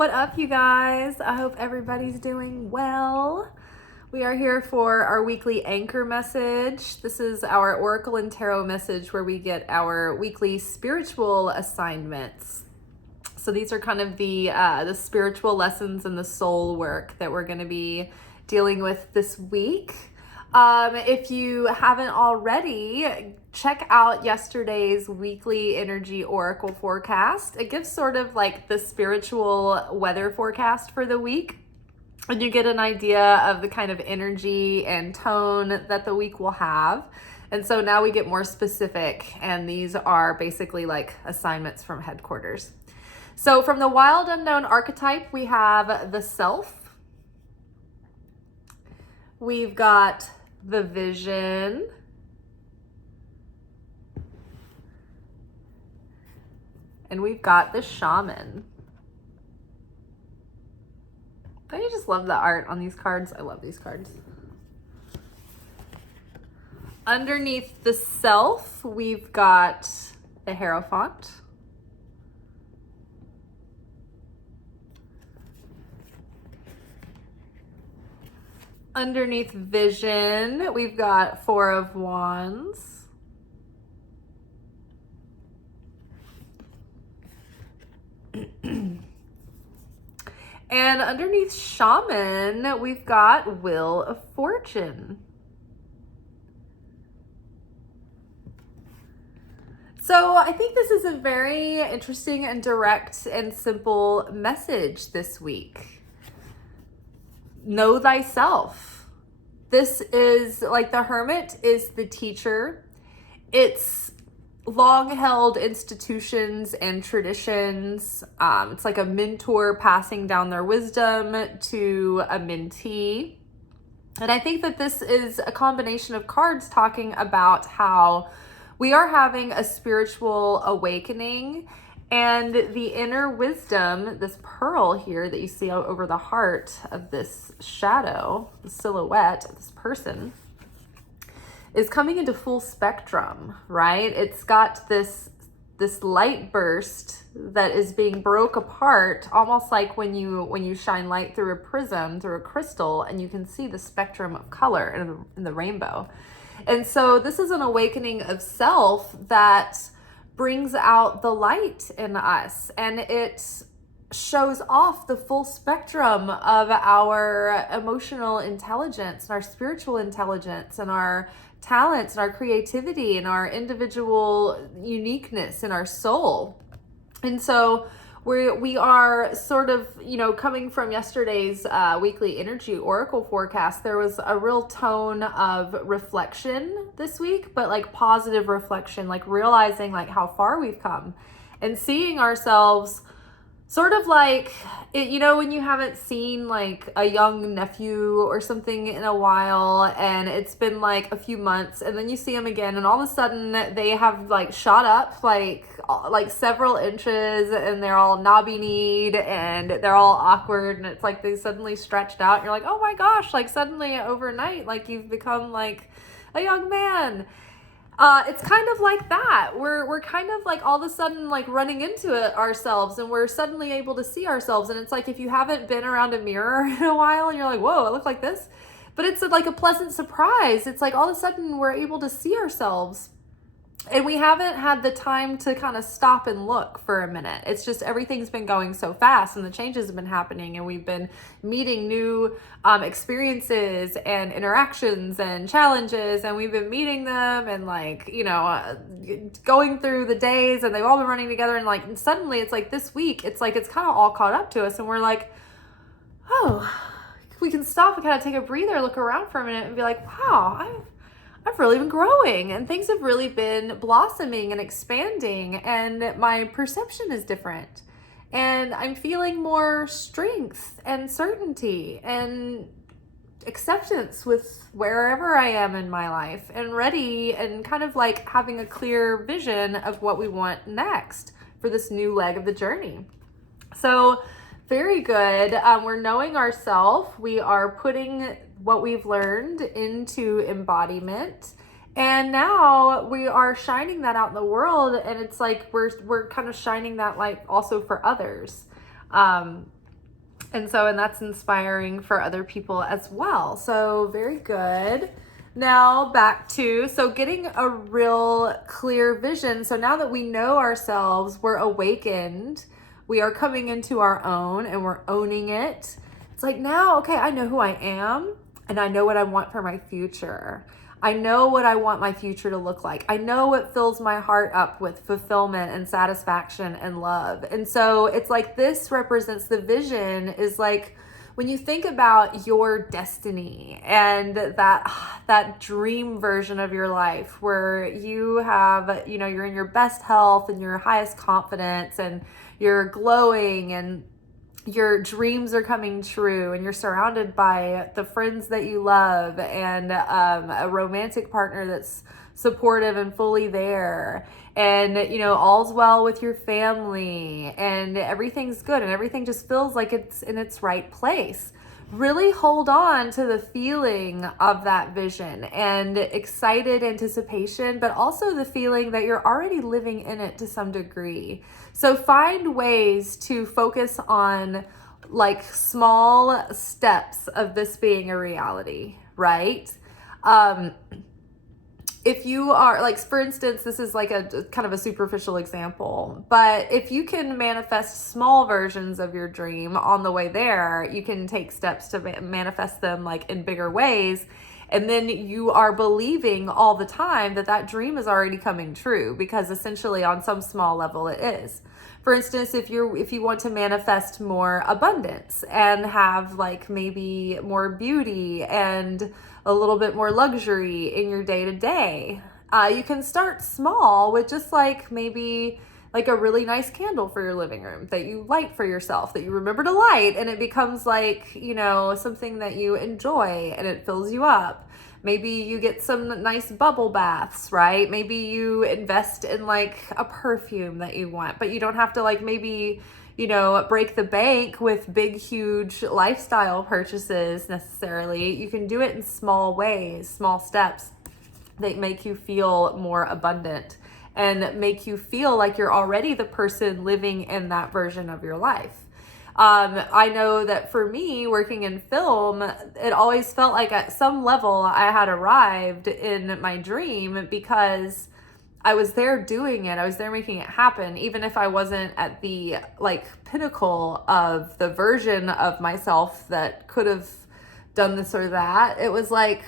What up, you guys? I hope everybody's doing well. We are here for our weekly anchor message. This is our Oracle and Tarot message where we get our weekly spiritual assignments. So these are kind of the spiritual lessons and the soul work that we're going to be dealing with this week. If you haven't already, check out yesterday's weekly energy oracle forecast. It gives sort of like the spiritual weather forecast for the week, and you get an idea of the kind of energy and tone that the week will have. And so now we get more specific, and these are basically like assignments from headquarters. So from the wild unknown archetype, we have the self. We've got the vision. And we've got the shaman. Don't you just love the art on these cards? I love these cards. Underneath the self, we've got the Hierophant. Underneath vision, we've got Four of Wands. And underneath shaman, we've got Wheel of Fortune. So I think this is a very interesting and direct and simple message this week. Know thyself. This is like the Hermit is the teacher. It's long-held institutions and traditions. It's like a mentor passing down their wisdom to a mentee. And I think that this is a combination of cards talking about how we are having a spiritual awakening, and the inner wisdom, this pearl here that you see over the heart of this shadow, the silhouette of this person, is coming into full spectrum, right? It's got this light burst that is being broke apart, almost like when you shine light through a prism, through a crystal, and you can see the spectrum of color in the rainbow. And so this is an awakening of self that brings out the light in us, and it shows off the full spectrum of our emotional intelligence and our spiritual intelligence and our talents and our creativity and our individual uniqueness in our soul. And so we are sort of, coming from yesterday's weekly energy oracle forecast, there was a real tone of reflection this week, but like positive reflection, like realizing like how far we've come and seeing ourselves sort of like, when you haven't seen like a young nephew or something in a while, and it's been like a few months, and then you see them again, and all of a sudden they have like shot up like several inches, and they're all knobby-kneed, and they're all awkward, and it's like they suddenly stretched out, and you're like, oh my gosh, like suddenly overnight, like you've become like a young man. It's kind of like that. We're kind of like all of a sudden like running into it ourselves, and we're suddenly able to see ourselves. And it's like if you haven't been around a mirror in a while and you're like, whoa, I look like this. But it's like a pleasant surprise. It's like all of a sudden we're able to see ourselves, and we haven't had the time to kind of stop and look for a minute. It's just everything's been going so fast, and the changes have been happening, and we've been meeting new experiences and interactions and challenges, and we've been meeting them and like, going through the days, and they've all been running together, and like suddenly it's like this week, it's like it's kind of all caught up to us, and we're like, oh, we can stop and kind of take a breather, look around for a minute and be like, wow, I've really been growing, and things have really been blossoming and expanding, and my perception is different, and I'm feeling more strength and certainty and acceptance with wherever I am in my life, and ready, and kind of like having a clear vision of what we want next for this new leg of the journey. So very good. We're knowing ourselves. We are putting what we've learned into embodiment, and now we are shining that out in the world, and it's like we're kind of shining that light also for others. And that's inspiring for other people as well. So very good. Now back to, getting a real clear vision. So now that we know ourselves, we're awakened, we are coming into our own and we're owning it. It's like, now, okay, I know who I am and I know what I want for my future. I know what I want my future to look like. I know what fills my heart up with fulfillment and satisfaction and love. And so it's like, this represents the vision, is like when you think about your destiny and that dream version of your life where you have, you're in your best health and your highest confidence and you're glowing and your dreams are coming true and you're surrounded by the friends that you love and a romantic partner that's supportive and fully there, and all's well with your family and everything's good and everything just feels like it's in its right place. Really hold on to the feeling of that vision and excited anticipation, but also the feeling that you're already living in it to some degree. So find ways to focus on like small steps of this being a reality, right? If you are like, for instance, this is like a kind of a superficial example, but if you can manifest small versions of your dream on the way there, you can take steps to manifest them like in bigger ways. And then you are believing all the time that dream is already coming true, because essentially on some small level it is. For instance, if you want to manifest more abundance and have like maybe more beauty and a little bit more luxury in your day-to-day, you can start small with just like maybe like a really nice candle for your living room that you light for yourself, that you remember to light, and it becomes like, something that you enjoy and it fills you up. Maybe you get some nice bubble baths, right? Maybe you invest in like a perfume that you want, but you don't have to like maybe, break the bank with big, huge lifestyle purchases necessarily. You can do it in small ways, small steps that make you feel more abundant and make you feel like you're already the person living in that version of your life. I know that for me, working in film, it always felt like at some level I had arrived in my dream because I was there doing it. I was there making it happen, even if I wasn't at the like pinnacle of the version of myself that could have done this or that. It was like,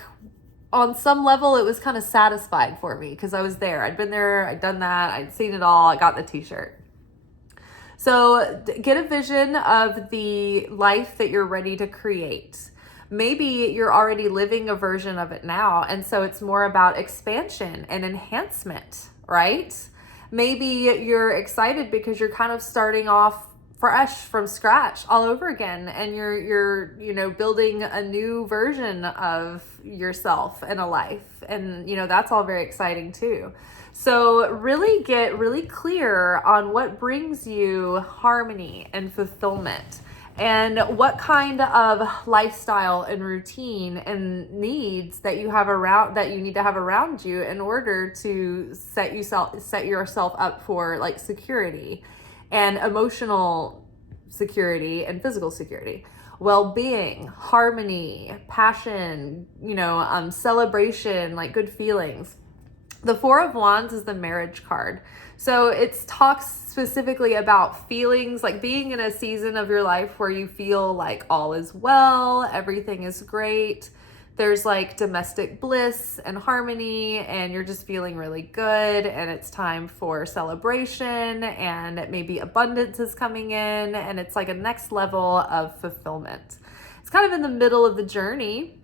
on some level, it was kind of satisfying for me because I was there. I'd been there, I'd done that, I'd seen it all, I got the t-shirt. So get a vision of the life that you're ready to create. Maybe you're already living a version of it now, and so it's more about expansion and enhancement, right? Maybe you're excited because you're kind of starting off fresh from scratch all over again, and you're building a new version of yourself and a life, and that's all very exciting too. So really get really clear on what brings you harmony and fulfillment, and what kind of lifestyle and routine and needs that you need to have around you in order to set yourself up for like security and emotional security and physical security, well-being, harmony, passion, celebration, like good feelings. The Four of Wands is the marriage card. So it talks specifically about feelings, like being in a season of your life where you feel like all is well, everything is great. There's like domestic bliss and harmony, and you're just feeling really good, and it's time for celebration, and maybe abundance is coming in, and it's like a next level of fulfillment. It's kind of in the middle of the journey.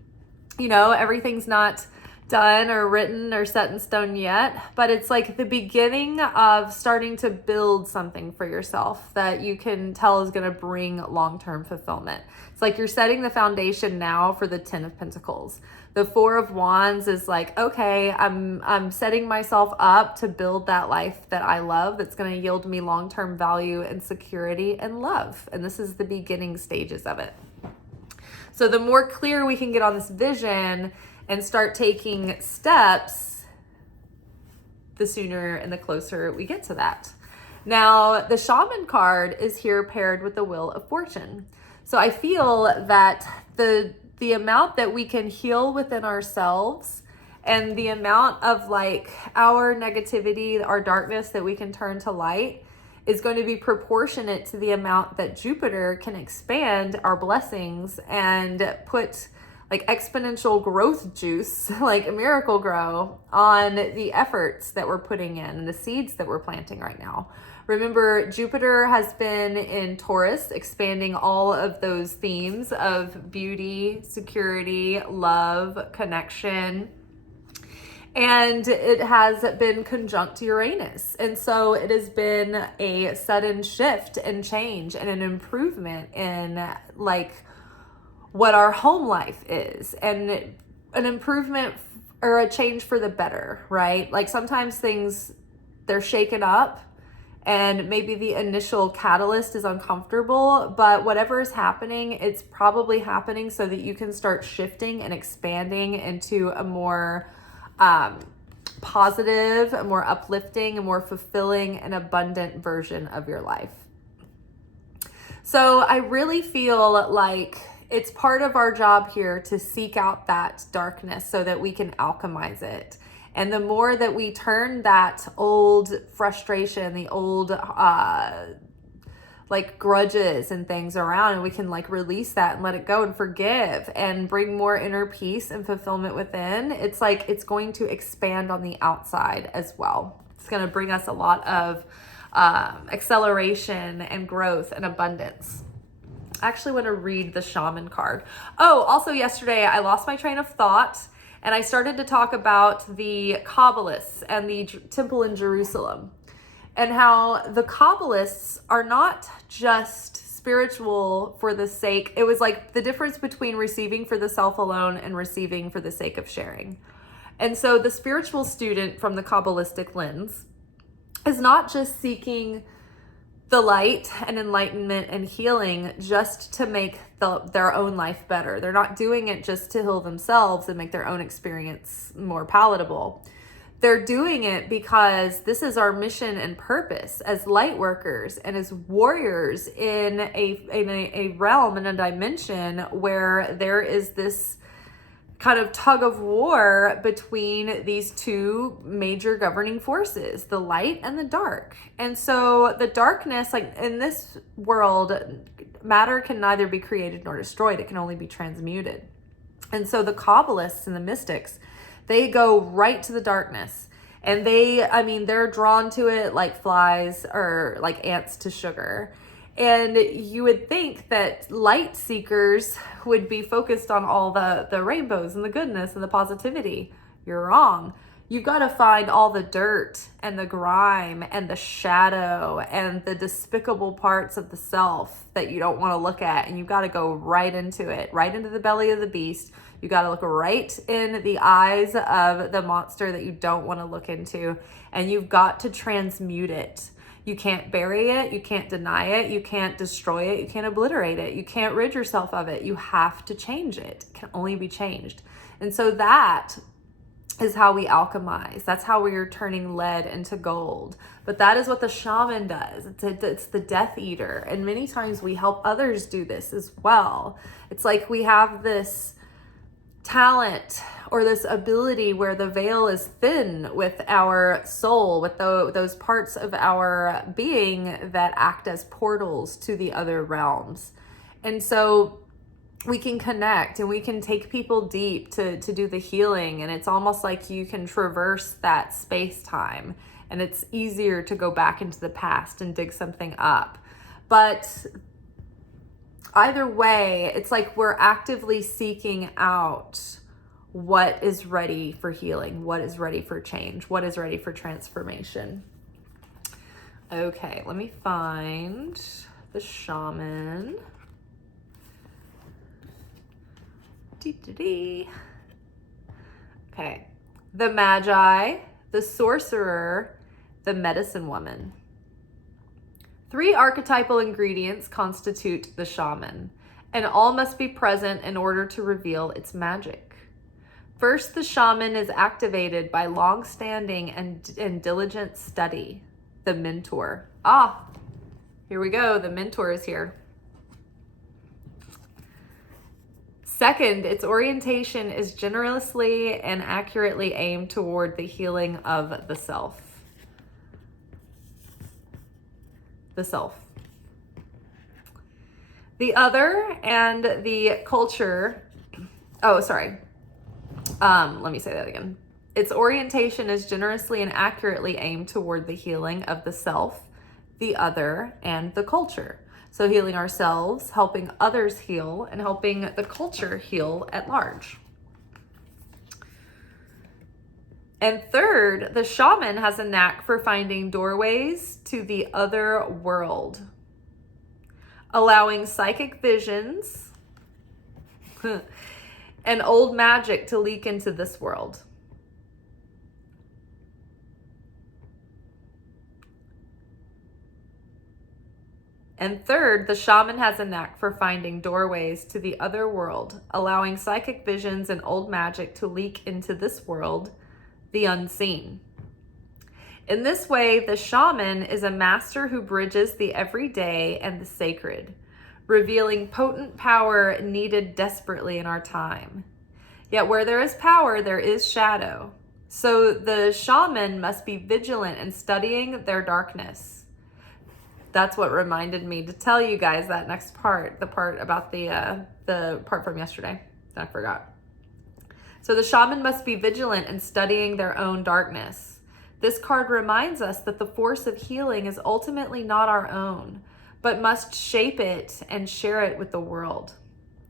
Everything's not done or written or set in stone yet, but it's like the beginning of starting to build something for yourself that you can tell is going to bring long-term fulfillment. It's like you're setting the foundation now for the 10 of Pentacles. The Four of Wands is like, okay, I'm setting myself up to build that life that I love, that's going to yield me long-term value and security and love. And this is the beginning stages of it. So the more clear we can get on this vision and start taking steps, the sooner and the closer we get to that. Now, the shaman card is here paired with the wheel of fortune. So I feel that the amount that we can heal within ourselves and the amount of like our negativity, our darkness that we can turn to light is going to be proportionate to the amount that Jupiter can expand our blessings and put like exponential growth juice, like a miracle grow on the efforts that we're putting in and the seeds that we're planting right now. Remember, Jupiter has been in Taurus, expanding all of those themes of beauty, security, love, connection. And it has been conjunct Uranus. And so it has been a sudden shift and change and an improvement in like what our home life is, and an improvement or a change for the better, right? Like sometimes things, they're shaken up and maybe the initial catalyst is uncomfortable, but whatever is happening, it's probably happening so that you can start shifting and expanding into a more positive, a more uplifting, a more fulfilling and abundant version of your life. So I really feel like it's part of our job here to seek out that darkness so that we can alchemize it. And the more that we turn that old frustration, the old like grudges and things around, and we can like release that and let it go and forgive and bring more inner peace and fulfillment within, it's like it's going to expand on the outside as well. It's going to bring us a lot of acceleration and growth and abundance. I actually want to read the shaman card. Oh, also yesterday I lost my train of thought and I started to talk about the Kabbalists and the temple in Jerusalem, and how the Kabbalists are not just spiritual for the sake. It was like the difference between receiving for the self alone and receiving for the sake of sharing. And so the spiritual student from the Kabbalistic lens is not just seeking the light and enlightenment and healing just to make their own life better. They're not doing it just to heal themselves and make their own experience more palatable. They're doing it because this is our mission and purpose as light workers and as warriors in a realm and a dimension where there is this kind of tug of war between these two major governing forces, the light and the dark. And so the darkness, like in this world, matter can neither be created nor destroyed. It can only be transmuted. And so the Kabbalists and the mystics, they go right to the darkness. And they're drawn to it like flies or like ants to sugar. And you would think that light seekers would be focused on all the rainbows and the goodness and the positivity. You're wrong. You've got to find all the dirt and the grime and the shadow and the despicable parts of the self that you don't want to look at. And you've got to go right into it, right into the belly of the beast. You got to look right in the eyes of the monster that you don't want to look into. And you've got to transmute it. You can't bury it. You can't deny it. You can't destroy it. You can't obliterate it. You can't rid yourself of it. You have to change it. It can only be changed. And so that is how we alchemize. That's how we are turning lead into gold. But that is what the shaman does. It's the Death Eater. And many times we help others do this as well. It's like we have this talent or this ability where the veil is thin with our soul, with those parts of our being that act as portals to the other realms. And so we can connect and we can take people deep to do the healing. And it's almost like you can traverse that space-time and it's easier to go back into the past and dig something up. But either way, it's like we're actively seeking out what is ready for healing, what is ready for change, what is ready for transformation. Okay, let me find the shaman. Okay, the Magi, the sorcerer, the medicine woman. 3 archetypal ingredients constitute the shaman, and all must be present in order to reveal its magic. First, the shaman is activated by long-standing and diligent study, the mentor. Here we go. The mentor is here. Second, its orientation is generously and accurately aimed toward the healing of the self. The self. The other and the culture. Let me say that again. Its orientation is generously and accurately aimed toward the healing of the self, the other, and the culture. So healing ourselves, helping others heal, and helping the culture heal at large. And third, the shaman has a knack for finding doorways to the other world, allowing psychic visions and old magic to leak into this world. And third, the shaman has a knack for finding doorways to the other world, allowing psychic visions and old magic to leak into this world, the unseen. In this way, the shaman is a master who bridges the everyday and the sacred, revealing potent power needed desperately in our time. Yet where there is power, there is shadow. So the shaman must be vigilant in studying their darkness. That's what reminded me to tell you guys that next part, the part about the part from yesterday that I forgot. So the shaman must be vigilant in studying their own darkness. This card reminds us that the force of healing is ultimately not our own, but must shape it and share it with the world.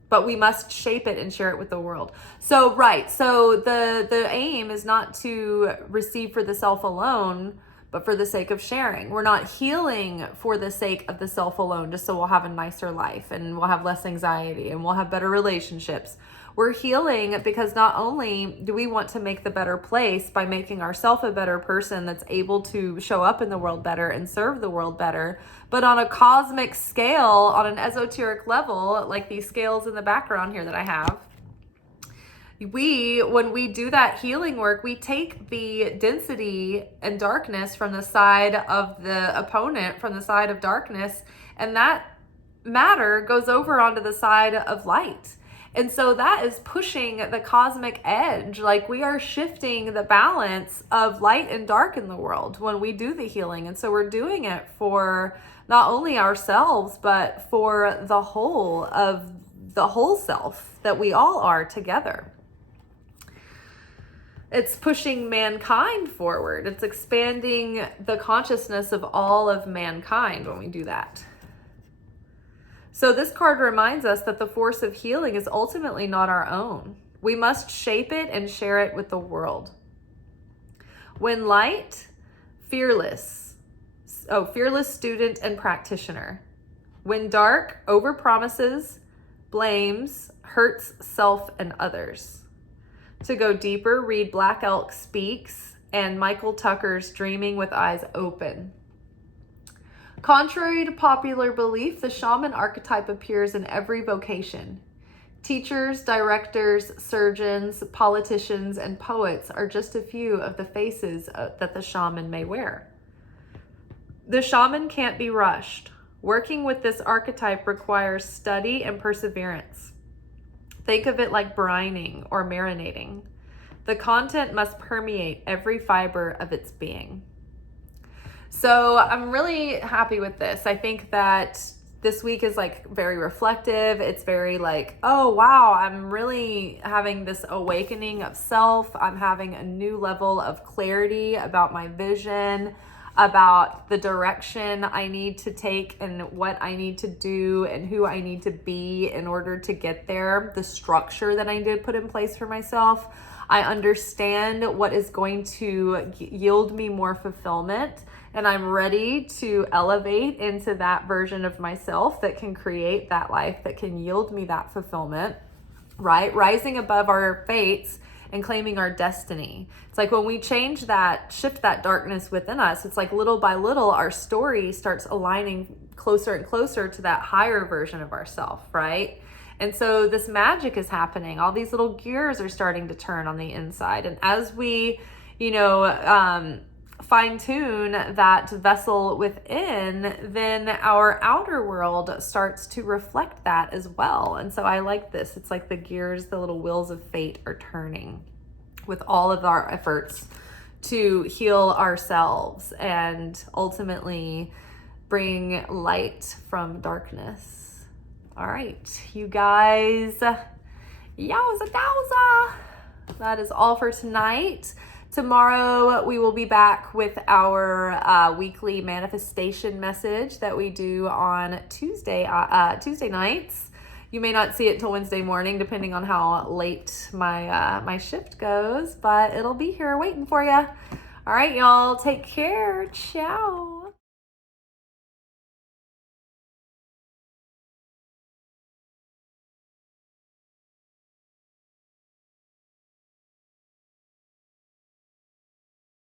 But we must shape it and share it with the world. So, right. So the aim is not to receive for the self alone, but for the sake of sharing. We're not healing for the sake of the self alone, just so we'll have a nicer life and we'll have less anxiety and we'll have better relationships. We're healing because not only do we want to make the better place by making ourselves a better person that's able to show up in the world better and serve the world better, but on a cosmic scale, on an esoteric level, like these scales in the background here that I have, when we do that healing work, we take the density and darkness from the side of the opponent, from the side of darkness, and that matter goes over onto the side of light. And so that is pushing the cosmic edge. Like, we are shifting the balance of light and dark in the world when we do the healing. And so we're doing it for not only ourselves, but for the whole of the whole self that we all are together. It's pushing mankind forward. It's expanding the consciousness of all of mankind when we do that. So this card reminds us that the force of healing is ultimately not our own. We must shape it and share it with the world. When light, fearless student and practitioner. When dark, overpromises, blames, hurts self and others. To go deeper, read Black Elk Speaks and Michael Tucker's Dreaming with Eyes Open. Contrary to popular belief, the shaman archetype appears in every vocation. Teachers, directors, surgeons, politicians, and poets are just a few of the faces that the shaman may wear. The shaman can't be rushed. Working with this archetype requires study and perseverance. Think of it like brining or marinating. The content must permeate every fiber of its being. So I'm really happy with this. I think that this week is like very reflective. It's very like, oh wow, I'm really having this awakening of self. I'm having a new level of clarity about my vision, about the direction I need to take and what I need to do and who I need to be in order to get there, the structure that I did put in place for myself. I understand what is going to yield me more fulfillment, and I'm ready to elevate into that version of myself that can create that life, that can yield me that fulfillment, right? Rising above our fates and claiming our destiny. It's like when we change that, shift that darkness within us, it's like little by little, our story starts aligning closer and closer to that higher version of ourself, right? And so this magic is happening. All these little gears are starting to turn on the inside. And as we, fine tune that vessel within, then our outer world starts to reflect that as well. And so I like this. It's like the gears, the little wheels of fate are turning with all of our efforts to heal ourselves and ultimately bring light from darkness. All right, you guys, yowza dowza. That is all for tonight. Tomorrow we will be back with our weekly manifestation message that we do on Tuesday nights. You may not see it till Wednesday morning, depending on how late my shift goes, but it'll be here waiting for you. All right, y'all, take care. Ciao.